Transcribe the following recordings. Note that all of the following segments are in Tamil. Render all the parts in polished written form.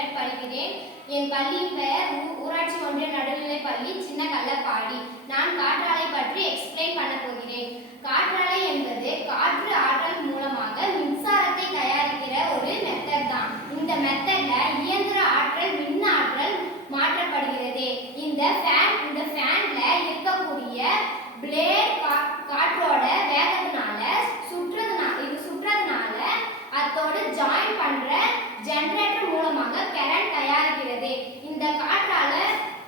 ஸ்டாண்டர்ட் படிக்கிறேன். என் பள்ளியின் பெயர் ஊராட்சி ஒன்றிய நடுநிலைப் பள்ளி சின்னகல்லப்பாடி. நான் காற்றாலை பற்றி எக்ஸ்பிளைன் பண்ண போகிறேன். காற்றாலை என்பது காற்று ஆற்றல் மூலமாக மின்சாரத்தை தயாரிக்கிற ஒரு மெத்தட் தான். இந்த மெத்தட்ல இயந்திர ஆற்றல் மின் ஆற்றல் மாற்றப்படுகிறது. இந்த ஃபேன்ல இருக்கக்கூடிய பிளேட் காற்றோட வேகத்தினால சுற்றுறதுனால அதோட ஜாயின் பண்ற ஜெனரேட்டர் மூலமாக கரண்ட் தயாரிக்கிறது. இந்த காற்றால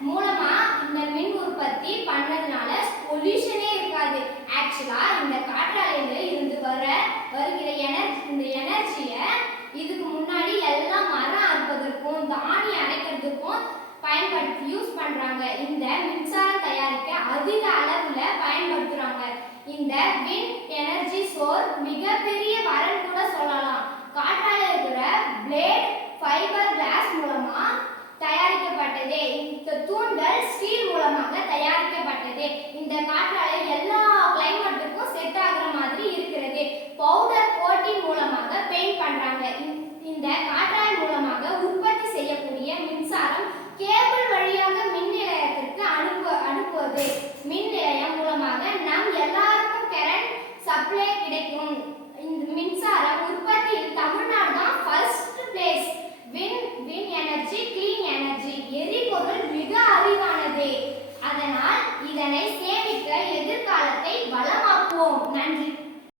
மூலமா இந்த மின் உற்பத்தி பண்ணதுனால பொல்யூஷனே இருக்காது. ஆக்சுவலா இந்த காற்றாலையில இருந்து வருகிற இந்த எனர்ஜிய இதுக்கு முன்னாடி எல்லாம் மரம் அறுப்பதற்கும் தானி அரைக்கிறதுக்கும் யூஸ் பண்றாங்க. இந்த மின்சாரம் தயாரிக்க அதிக அளவுல பயன்படுத்துறாங்க. இந்த விண்ட் எனர்ஜி சோர்ஸ் மிகப்பெரிய